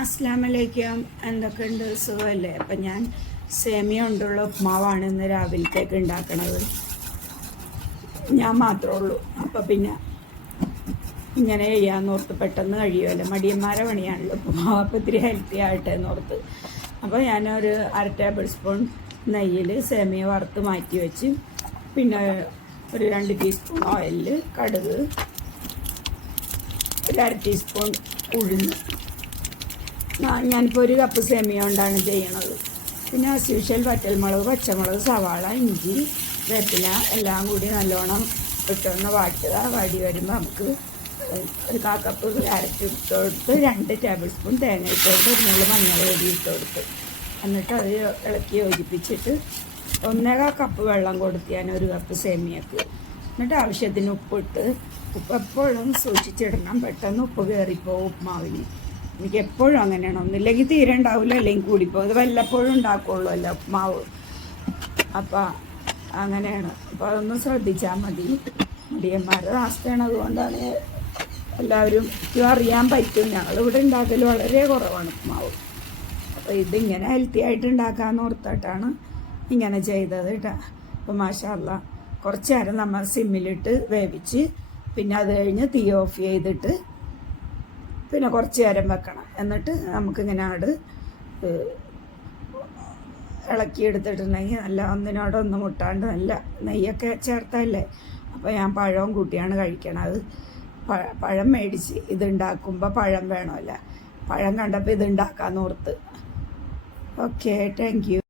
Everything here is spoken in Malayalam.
അസ്ലാം എന്തൊക്കെ എന്തൊക്കെയുണ്ട്? സുഖമല്ലേ? അപ്പം ഞാൻ സേമിയ കൊണ്ടുള്ള ഉപ്മാവാണ് ഇന്ന് രാവിലത്തേക്ക് ഉണ്ടാക്കണത്. ഞാൻ മാത്രമേ ഉള്ളൂ. അപ്പം പിന്നെ ഇങ്ങനെ ഓർത്ത് പെട്ടെന്ന് കഴിയുമല്ലോ. മടിയന്മാരെ പണിയാണല്ലോ. ഉപ്മാവ് അപ്പം ഇത്തിരി ഹെൽത്തി ആയിട്ട് എന്നോർത്ത് അപ്പോൾ ഞാനൊരു അര ടേബിൾ സ്പൂൺ നെയ്യിൽ സേമിയ വറുത്ത് മാറ്റി വെച്ച് പിന്നെ ഒരു രണ്ട് ടീസ്പൂൺ ഓയിലിൽ കടുക് ഒരു അര ടീസ്പൂൺ ഉഴുന്ന് ഞാനിപ്പോൾ ഒരു കപ്പ് സേമിയ കൊണ്ടാണ് ചെയ്യണത്. പിന്നെ ആസ് യൂഷ്വൽ വറ്റൽമുളക് പച്ചമുളക് സവാള ഇഞ്ചി വേപ്പില എല്ലാം കൂടി നല്ലോണം ഇട്ടൊന്ന് വാട്ടുക. വടി വരുമ്പോൾ നമുക്ക് ഒരു കാ കപ്പ് ക്യാരറ്റ് ഇട്ട് കൊടുത്ത് രണ്ട് ടേബിൾ സ്പൂൺ തേങ്ങ ഇട്ട് കൊടുത്ത് മഞ്ഞൾ പൊടി ഇട്ട് കൊടുത്ത്. എന്നിട്ട് അത് ഇളക്കി യോജിപ്പിച്ചിട്ട് ഒന്നേകാ കപ്പ് വെള്ളം കൊടുത്ത് ഞാൻ ഒരു കപ്പ് സേമിയക്ക് എന്നിട്ട് ആവശ്യത്തിന് ഉപ്പിട്ട് ഉപ്പ് എപ്പോഴും സൂക്ഷിച്ചിടണം. പെട്ടെന്ന് ഉപ്പ് കയറിപ്പോവും ഉപ്മാവിന്. എനിക്ക് എപ്പോഴും അങ്ങനെയാണ്. ഒന്നില്ലെങ്കിൽ തീരെ ഉണ്ടാവില്ല അല്ലെങ്കിൽ കൂടിപ്പോ ഇത് വല്ലപ്പോഴും ഉണ്ടാക്കുള്ളൂ അല്ല ഉപ്മാവ്. അപ്പം അങ്ങനെയാണ്. അപ്പോൾ അതൊന്ന് ശ്രദ്ധിച്ചാൽ മതി. മടിയന്മാരുടെ അവസ്ഥയാണ്. അതുകൊണ്ടാണ് എല്ലാവരും അറിയാൻ പറ്റും. ഞങ്ങളിവിടെ ഉണ്ടാക്കൽ വളരെ കുറവാണ് ഉപ്മാവ്. അപ്പോൾ ഇതിങ്ങനെ ഹെൽത്തി ആയിട്ട് ഉണ്ടാക്കാമെന്ന് ഓർത്തിട്ടാണ് ഇങ്ങനെ ചെയ്തത് കേട്ടോ അപ്പോൾ മാഷാല്ല കുറച്ച് നേരം നമ്മൾ സിമ്മിലിട്ട് വേവിച്ച് പിന്നെ അത് കഴിഞ്ഞ് തീ ഓഫ് ചെയ്തിട്ട് പിന്നെ കുറച്ച് നേരം വെക്കണം. എന്നിട്ട് നമുക്കിങ്ങനെ ആട് ഇളക്കി എടുത്തിട്ടുണ്ടെങ്കിൽ നല്ല ഒന്നിനോടൊന്നും മുട്ടാണ്ട് നല്ല നെയ്യൊക്കെ ചേർത്തല്ലേ അപ്പോൾ ഞാൻ പഴവും കൂട്ടിയാണ് കഴിക്കണത്. പഴം മേടിച്ച് ഇതുണ്ടാക്കുമ്പോൾ പഴം വേണമല്ല. പഴം കണ്ടപ്പോൾ ഇതുണ്ടാക്കാൻ ഓർത്ത്. Okay thank you